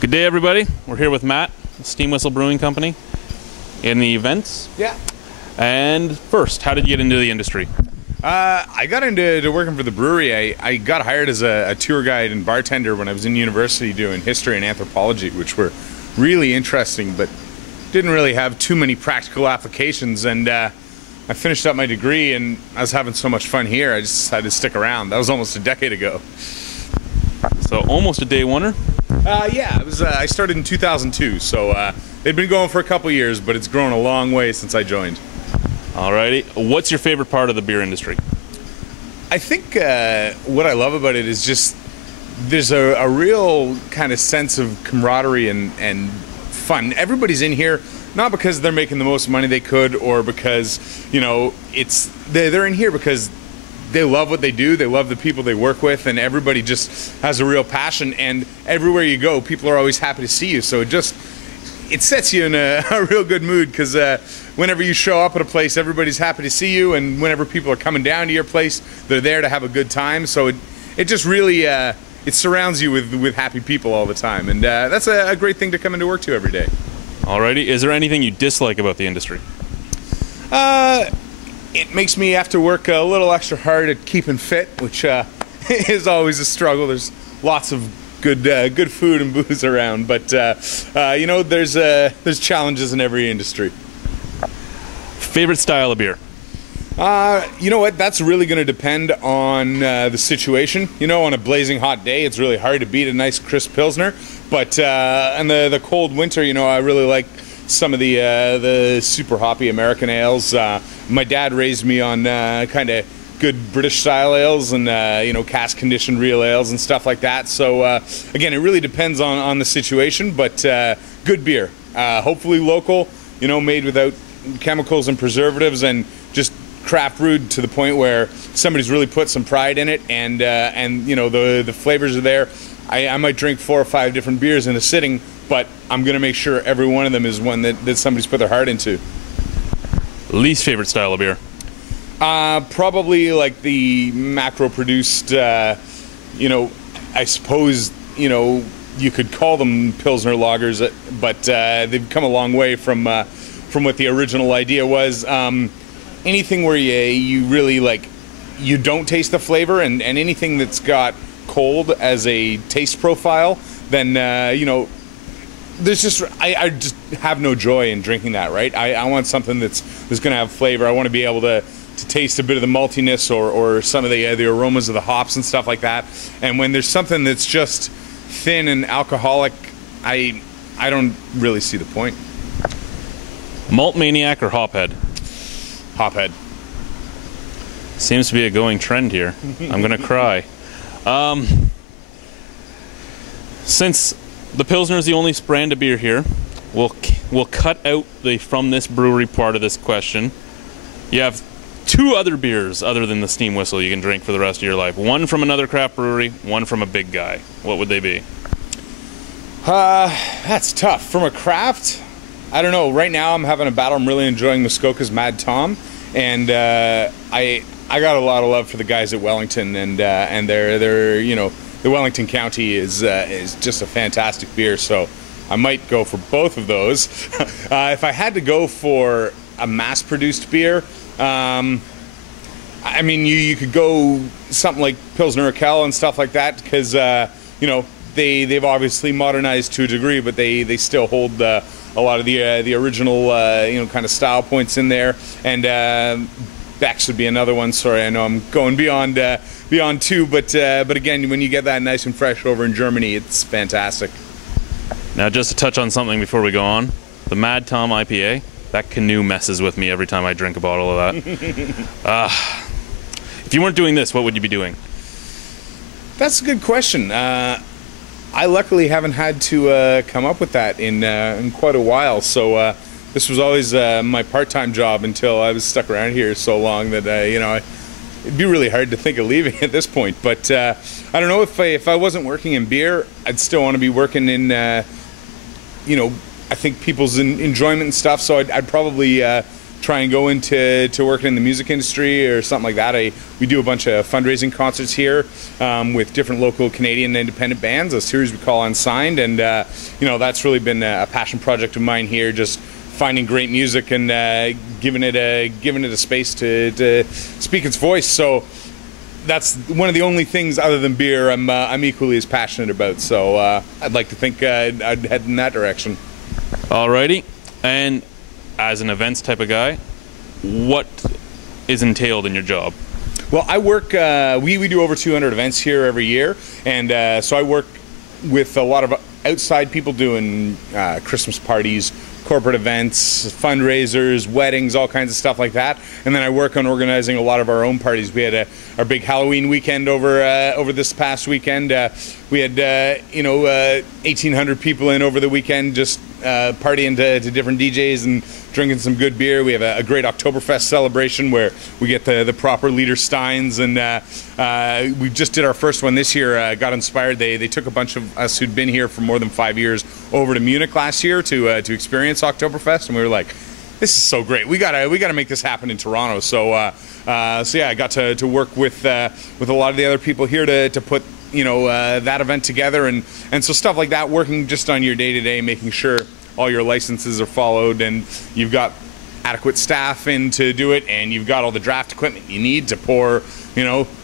Good day, everybody. We're here with Matt, Steam Whistle Brewing Company, in the events. Yeah. And first, how did you get into the industry? I got into working for the brewery. I got hired as a tour guide and bartender when I was in university doing history and anthropology, which were really interesting, but didn't really have too many practical applications. And I finished up my degree, and I was having so much fun here, I just decided to stick around. That was almost a decade ago. So almost a day oneer? Yeah, I started in 2002, so it'd been going for a couple years, but it's grown a long way since I joined. Alrighty. What's your favorite part of the beer industry? I think what I love about it is just there's a real kind of sense of camaraderie and fun. Everybody's in here not because they're making the most money they could or because, you know, they're in here because they love what they do, they love the people they work with, and everybody just has a real passion, and everywhere you go, people are always happy to see you, so it sets you in a real good mood, because whenever you show up at a place, everybody's happy to see you, and whenever people are coming down to your place, they're there to have a good time, so it just really, it surrounds you with happy people all the time, and that's a great thing to come into work to every day. Alrighty. Is there anything you dislike about the industry? It makes me have to work a little extra hard at keeping fit, which is always a struggle. There's lots of good food and booze around, but you know, there's challenges in every industry. Favorite style of beer? You know what? That's really going to depend on the situation. You know, on a blazing hot day, it's really hard to beat a nice crisp Pilsner, but in the cold winter, you know, I really like some of the super hoppy American ales. My dad raised me on kind of good British style ales and you know, cask conditioned real ales and stuff like that. So again, it really depends on the situation, but good beer, hopefully local, you know, made without chemicals and preservatives, and just craft brewed to the point where somebody's really put some pride in it, and you know, the flavors are there. I might drink 4 or 5 different beers in a sitting, but I'm going to make sure every one of them is one that somebody's put their heart into. Least favorite style of beer? Probably like the macro-produced, you know, I suppose, you know, you could call them Pilsner lagers, but they've come a long way from what the original idea was. Anything where you really, like, you don't taste the flavor, and anything that's got cold as a taste profile, then, you know, there's just, I just have no joy in drinking that, right? I want something that's going to have flavor. I want to be able to taste a bit of the maltiness or some of the aromas of the hops and stuff like that. And when there's something that's just thin and alcoholic, I don't really see the point. Malt maniac or hophead? Hophead. Seems to be a going trend here. I'm gonna cry. Since the Pilsner is the only brand of beer here, we'll cut out the from this brewery part of this question. You have 2 other beers other than the Steam Whistle you can drink for the rest of your life. One from another craft brewery, one from a big guy. What would they be? That's tough. From a craft, I don't know. Right now I'm having a battle. I'm really enjoying Muskoka's Mad Tom, and I got a lot of love for the guys at Wellington, and they're you know, the Wellington County is just a fantastic beer, so I might go for both of those. If I had to go for a mass-produced beer, I mean, you could go something like Pilsner Urquell and stuff like that, because you know, they've obviously modernized to a degree, but they still hold a lot of the original you know, kind of style points in there. And Beck's would be another one. Sorry, I know I'm going beyond 2, but again, when you get that nice and fresh over in Germany, it's fantastic. Now, just to touch on something before we go on, the Mad Tom IPA, that canoe messes with me every time I drink a bottle of that. If you weren't doing this, what would you be doing? That's a good question. I luckily haven't had to come up with that in quite a while, so this was always my part-time job until I was stuck around here so long that you know, it'd be really hard to think of leaving at this point. But I don't know, if I wasn't working in beer, I'd still want to be working in you know, I think people's enjoyment and stuff. So I'd probably try and go into working in the music industry or something like that. We do a bunch of fundraising concerts here with different local Canadian independent bands, a series we call Unsigned, and that's really been a passion project of mine here, just finding great music and giving it a space to speak its voice. So that's one of the only things other than beer I'm equally as passionate about. So I'd like to think I'd head in that direction. Alrighty, and as an events type of guy, what is entailed in your job? Well, I work, we do over 200 events here every year, and so I work with a lot of outside people doing Christmas parties, corporate events, fundraisers, weddings, all kinds of stuff like that. And then I work on organizing a lot of our own parties. We had our big Halloween weekend over this past weekend. We had 1,800 people in over the weekend, just partying to different DJs and drinking some good beer. We have a great Oktoberfest celebration where we get the proper liter steins, and we just did our first one this year. Got inspired. They took a bunch of us who'd been here for more than 5 years over to Munich last year to experience Oktoberfest, and we were like, this is so great. We gotta make this happen in Toronto. So yeah, I got to work with a lot of the other people here to put that event together, and so stuff like that, working just on your day-to-day, making sure all your licenses are followed, and you've got adequate staff in to do it, and you've got all the draft equipment you need to pour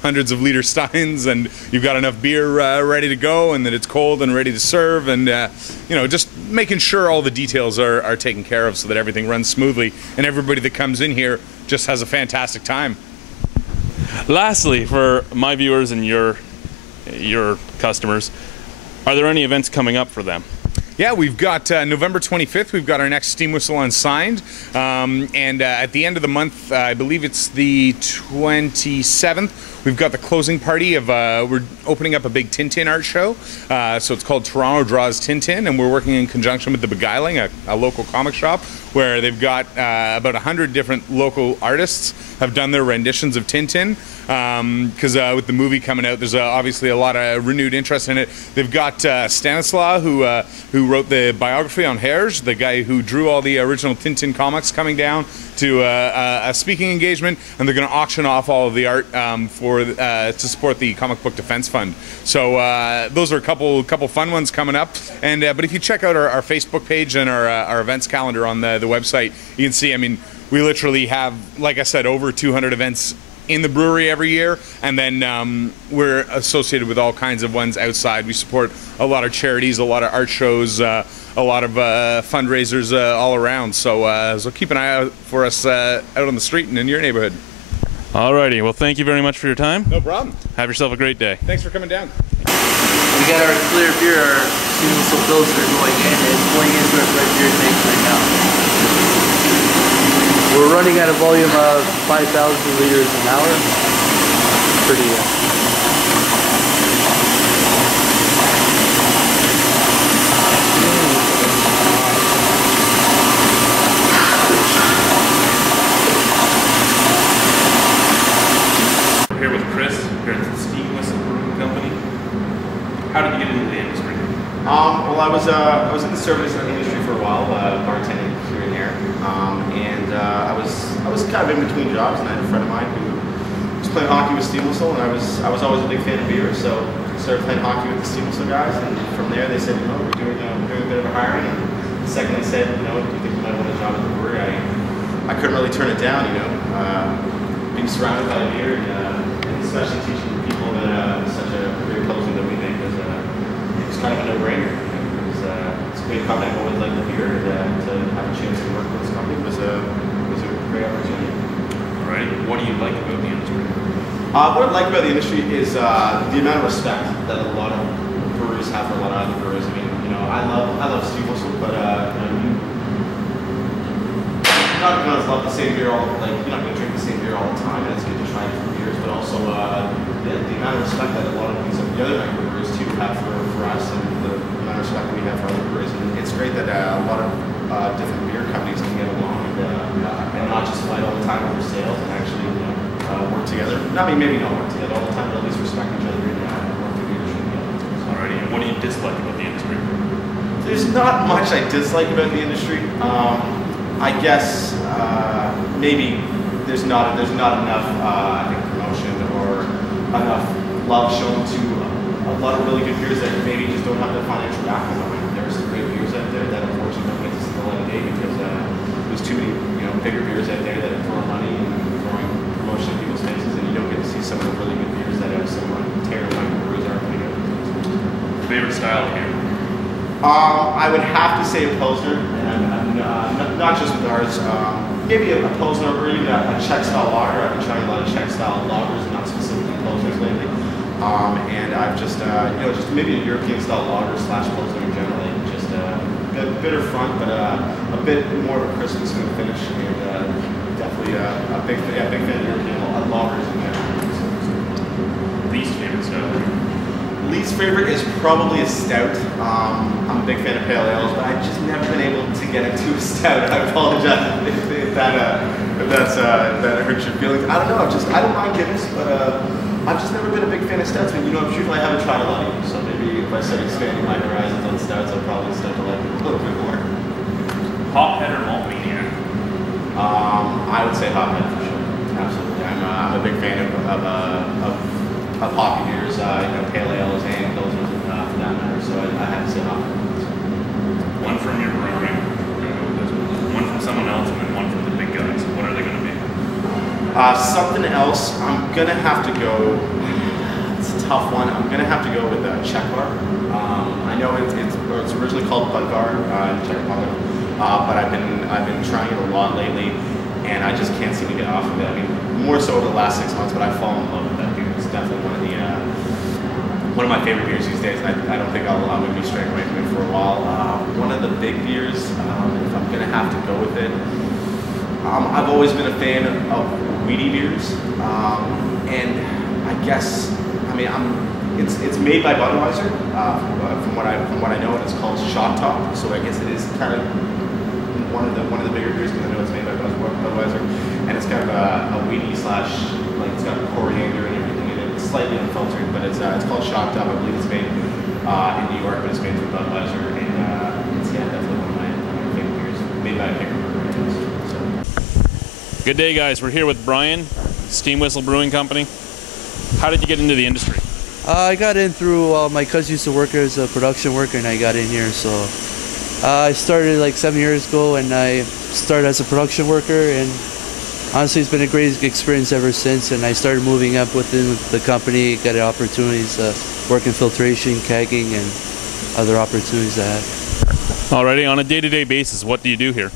hundreds of liter steins, and you've got enough beer ready to go, and that it's cold and ready to serve, and just making sure all the details are taken care of so that everything runs smoothly and everybody that comes in here just has a fantastic time. Lastly, for my viewers and your customers, are there any events coming up for them? Yeah, we've got November 25th, we've got our next Steam Whistle Unsigned, and at the end of the month, I believe it's the 27th, we've got the closing party of, we're opening up a big Tintin art show, so it's called Toronto Draws Tintin, and we're working in conjunction with The Beguiling, a local comic shop, where they've got about 100 different local artists have done their renditions of Tintin, because with the movie coming out, there's obviously a lot of renewed interest in it. They've got Stanislaw, who wrote the biography on Herge, the guy who drew all the original Tintin comics, coming down to a speaking engagement, and they're going to auction off all of the art to support the Comic Book Defense Fund. So those are a couple fun ones coming up. And but if you check out our Facebook page and our events calendar on the website, you can see, I mean, we literally have, like I said, over 200 events in the brewery every year, and then we're associated with all kinds of ones outside. We support a lot of charities, a lot of art shows, a lot of fundraisers all around. So keep an eye out for us out on the street and in your neighborhood. Alrighty, well, thank you very much for your time. No problem. Have yourself a great day. Thanks for coming down. We got our clear beer, our Steam Whistle Pilsner going in. It's going into our red beer tank right now. We're running at a volume of 5,000 liters an hour. Pretty We're here with Chris, here at the Steam Whistle Company. How did you get into the industry? Well, I was in the service industry for a while, bartending here and there, and I was kind of in between jobs, and I had a friend of mine who was playing hockey with Steam Whistle, and I was always a big fan of beer, so I started playing hockey with the Steam Whistle guys, and from there they said, we're doing a bit of a hiring, and the second they said, do you think you might want a job at the brewery, I couldn't really turn it down, being surrounded by beer, and especially teaching people that such a great closing that we make was kind of a no-brainer. It's a great company. I've always liked the beer, and to have a chance to work with this company was a great opportunity. All right. What do you like about the industry? What I like about the industry is the amount of respect that a lot of breweries have for a lot of other breweries. I mean, I love Steam Whistle, but you're not going to love the same beer you're not going to drink the same beer all the time, and it's good to try different beers, but also the amount of respect that a lot of the other breweries too have for us, and the amount of respect we have for other breweries. And it's great that a lot of different beer companies can get along and not just fight all the time over sales, and actually work together. Maybe not work together all the time, but at least respect each other and work through the industry together. Alrighty, and what do you dislike about the industry? There's not much I dislike about the industry. I guess maybe there's not enough I think promotion or enough love shown to a lot of really good beers that maybe just don't have the financial backing behind them. There are some great beers out there that unfortunately don't get to see the light of day because there's too many bigger beers out there that are throwing money and throwing promotion in people's faces, and you don't get to see some of the really good beers that have some terrifying breweries are putting out. Favorite style here? I would have to say a Pilsner, and not just with ours. Maybe a Pilsner or even a Czech style lager. I've been trying a lot of Czech style lagers, not specifically Pilsners lately. And I've just just maybe a European style lager / Pilsner generally. Just a bitter front, but a bit more of a crisp and smooth finish, and definitely a big fan of European lagers in general. Least favorite style? Least favorite is probably a stout. I'm a big fan of pale ales, but I've just never been able to get into a stout. I apologize if that hurts your feelings. I don't know. I don't mind Guinness, but I've just never been a big fan of stouts. I mean, I'm sure I haven't tried a lot of them, so maybe if I start expanding my horizons on stouts, I'll probably start to like them a little bit more. Hophead or malt maniac? I would say hophead for sure. Absolutely. I'm a big fan of hoppy beers, pale ales and pilsners for that matter. So I have to say hophead. One from your brewery, one from someone else, and then one from the big guys. What are they going to be? Something else, I'm going to have to go, it's a tough one, I'm going to have to go with Czech Bar. I know it's originally called Budvar in Czech Republic, but I've been trying it a lot lately, and I just can't seem to get off of it. I mean, more so over the last 6 months, but I've fallen in love with that beer. It's definitely one of my favorite beers these days. I don't think I'm going to be straying away from it for a while. One of the big beers, if I'm going to have to go with it, I've always been a fan of wheaty beers, and I guess it's made by Budweiser from what I know, and it's called Shot Top. So I guess it is kind of one of the bigger beers because I know it's made by Budweiser, and it's kind of a wheaty / it's got coriander and everything in it. It's slightly unfiltered, but it's called Shot Top. I believe it's made in New York, but it's made through Budweiser, and it's definitely one of my favorite beers made by a bigger brewery. Good day, guys. We're here with Brian, Steam Whistle Brewing Company. How did you get into the industry? I got in through my cousin used to work here as a production worker, and I got in here. So I started like 7 years ago, and I started as a production worker, and honestly, it's been a great experience ever since. And I started moving up within the company, got opportunities work in filtration, kegging, and other opportunities I had. Alrighty, on a day-to-day basis, what do you do here?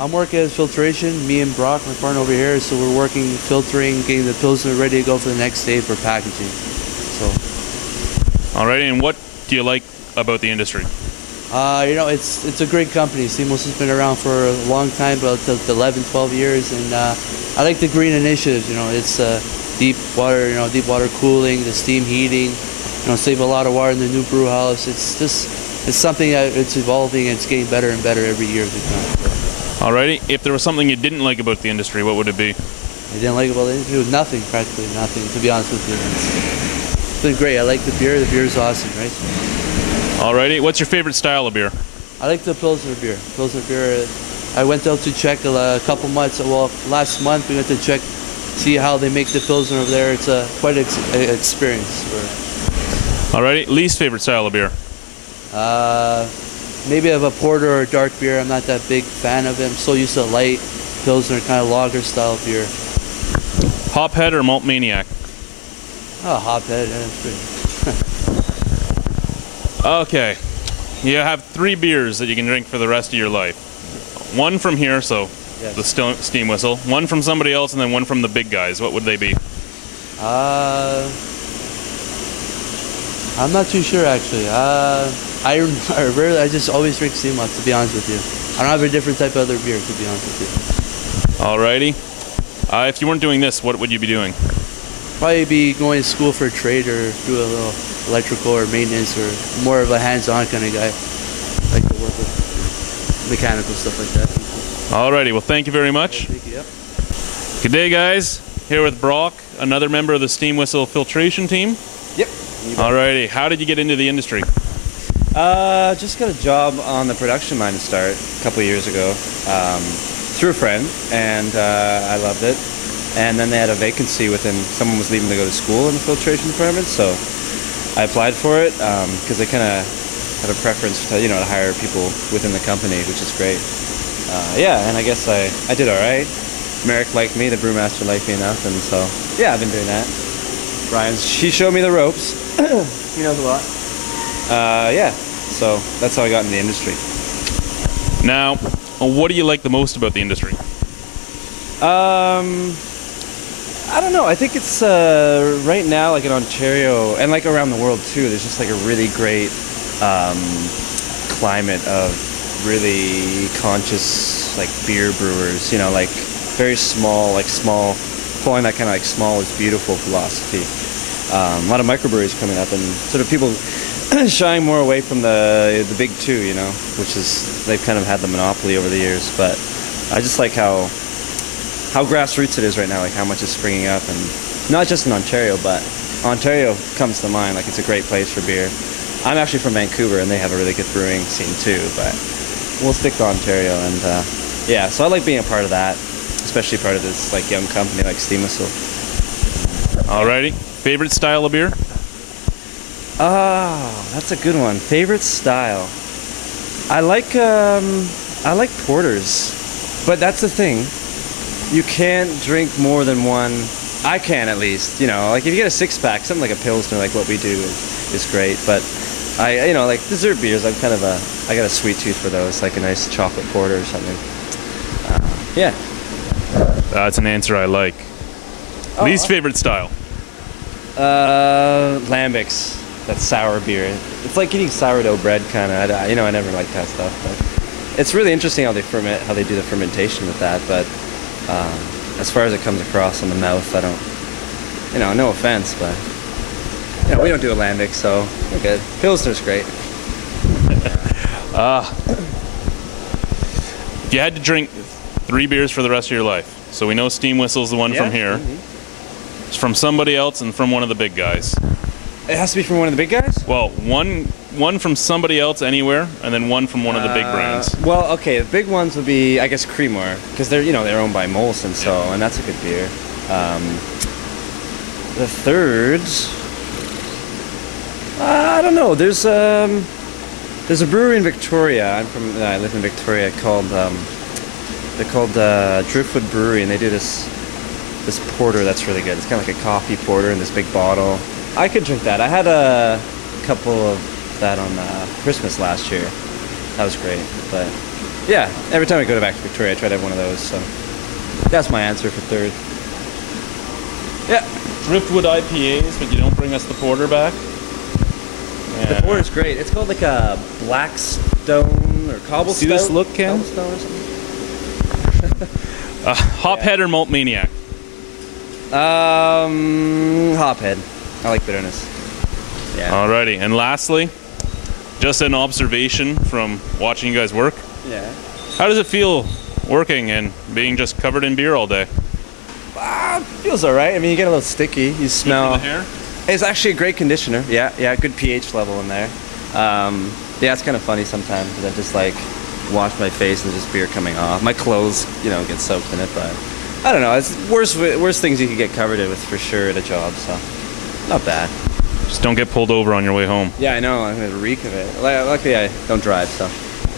I'm working as filtration, me and Brock, my partner over here, so we're working, filtering, getting the Pilsner ready to go for the next day for packaging. So. Alrighty, and what do you like about the industry? It's a great company. Steam Whistle's been around for a long time, about 11, 12 years, and I like the green initiatives. It's deep water cooling, the steam heating, save a lot of water in the new brew house. It's something that it's evolving, and it's getting better and better every year. Alrighty, if there was something you didn't like about the industry, what would it be? I didn't like about the industry? Nothing, practically nothing, to be honest with you. It's been great. I like the beer. The beer is awesome, right? Alrighty, what's your favorite style of beer? I like the Pilsner beer. Pilsner beer, I went out to Czech a couple months, last month we went to Czech, see how they make the Pilsner over there. It's quite an experience. Alrighty, least favorite style of beer? Maybe I have a porter or a dark beer. I'm not that big fan of it. I'm so used to light Pilsner, kind of lager style beer. Hophead or malt maniac? Oh, hophead, that's pretty. Okay, you have 3 beers that you can drink for the rest of your life. One from here, so yes. The Steam Whistle. One from somebody else, and then one from the big guys. What would they be? I'm not too sure actually. I just always drink Steam Whistle, to be honest with you. I don't have a different type of other beer, to be honest with you. Alrighty. If you weren't doing this, what would you be doing? Probably be going to school for a trade or do a little electrical or maintenance, or more of a hands-on kind of guy. Like to work with mechanical stuff like that. Alrighty, well thank you very much. Thank you, yep. Good day, guys. Here with Brock, another member of the Steam Whistle filtration team. Yep. Alrighty, how did you get into the industry? Just got a job on the production line to start a couple of years ago. through a friend, and I loved it. And then they had a vacancy within, someone was leaving to go to school in the filtration department, so I applied for it because they kind of have a preference to, to hire people within the company, which is great. Yeah, and I guess I did all right. Merrick liked me, the brewmaster liked me enough, and so yeah, I've been doing that. He showed me the ropes. He knows a lot. Yeah, so that's how I got in the industry. Now, what do you like the most about the industry? I don't know. I think it's right now, like in Ontario and like around the world too. There's just like a really great climate of really conscious like beer brewers. Like very small, following that kind of like small is beautiful philosophy. A lot of microbreweries coming up and sort of people shying more away from the big two, which is they've kind of had the monopoly over the years. But I just like how grassroots it is right now, like how much is springing up, and not just in Ontario, but Ontario comes to mind, like it's a great place for beer. I'm actually from Vancouver and they have a really good brewing scene too, but we'll stick to Ontario, and yeah, so I like being a part of that, especially part of this like young company like Steam Whistle. Alrighty, favorite style of beer? Oh, that's a good one. Favorite style? I like porters, but that's the thing. You can't drink more than one. I can, at least. Like if you get a 6-pack, something like a Pilsner, like what we do, is great. But I, like dessert beers, I got a sweet tooth for those, like a nice chocolate porter or something. Yeah. That's an answer I like. Least favorite style? Lambics. That's sour beer. It's like eating sourdough bread, kind of. I never liked that stuff. But it's really interesting how they do the fermentation with that. But as far as it comes across on the mouth, I don't, no offense, but we don't do a lambic, so we're good. Pilsner's great. If you had to drink 3 beers for the rest of your life, so we know Steam Whistle's the one from here. Mm-hmm. It's from somebody else and from one of the big guys. It has to be from one of the big guys? Well, one from somebody else anywhere, and then one from one of the big brands. Well, okay, the big ones would be, I guess, Creemore, because they're owned by Molson, and that's a good beer. The third, I don't know. There's a brewery in Victoria. I live in Victoria called Driftwood Brewery, and they do this porter that's really good. It's kind of like a coffee porter in this big bottle. I could drink that. I had a couple of that on Christmas last year. That was great. But yeah, every time I go back to Victoria, I try to have one of those. So that's my answer for third. Yeah. Driftwood IPAs, but you don't bring us the porter back? Yeah. The porter's great. It's called like a Blackstone or Cobblestone. See this look, Ken? Cobblestone or something. Hophead or Malt Maniac? Hophead. I like bitterness. Yeah. Alrighty, and lastly, just an observation from watching you guys work. Yeah. How does it feel working and being just covered in beer all day? Feels alright. I mean, you get a little sticky. You smell. Good for the hair? It's actually a great conditioner. Yeah, good pH level in there. Yeah, it's kind of funny sometimes because I just like wash my face and there's just beer coming off. My clothes, get soaked in it, but I don't know. It's worse things you could get covered in with for sure at a job. So. Not bad. Just don't get pulled over on your way home. Yeah, I know. I'm going to reek of it. Luckily, I don't drive, so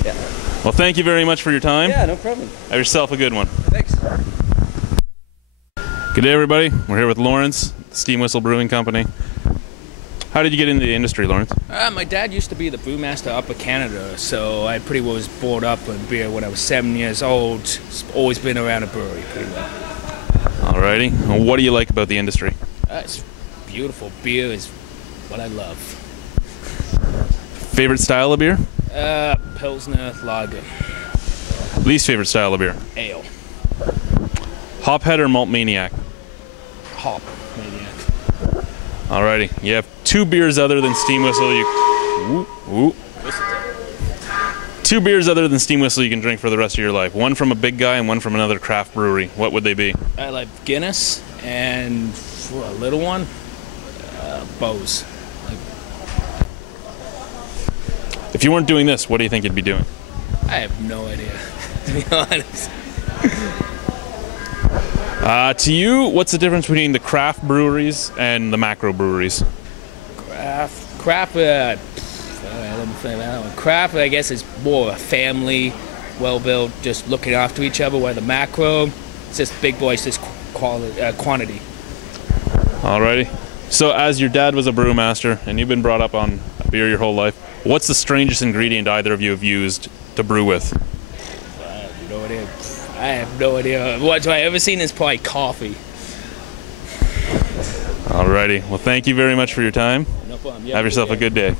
yeah. Well, thank you very much for your time. Yeah, no problem. Have yourself a good one. Thanks. Good day, everybody. We're here with Lawrence, Steam Whistle Brewing Company. How did you get into the industry, Lawrence? My dad used to be the brewmaster up in Canada, so I pretty well was brought up with beer when I was 7 years old. Always been around a brewery, pretty well. Alrighty. Well, what do you like about the industry? It's beautiful. Beer is what I love. Favorite style of beer? Pilsner, lager. Least favorite style of beer? Ale. Hophead or Malt Maniac? Hop Maniac. Alrighty. You have 2 beers other than Steam Whistle. Two beers other than Steam Whistle you can drink for the rest of your life. One from a big guy and one from another craft brewery. What would they be? I like Guinness, and for a little one, Bose. If you weren't doing this, what do you think you'd be doing? I have no idea, to be honest. To you, what's the difference between the craft breweries and the macro breweries? Craft, let me think about that one. Craft, I guess, is more a family, well-built, just looking after each other. Where the macro, it's just big boys, just quantity. Alrighty. So, as your dad was a brewmaster and you've been brought up on beer your whole life, what's the strangest ingredient either of you have used to brew with? I have no idea. What do I ever seen is probably coffee. Alrighty. Well, thank you very much for your time. No problem. Have yourself a good day.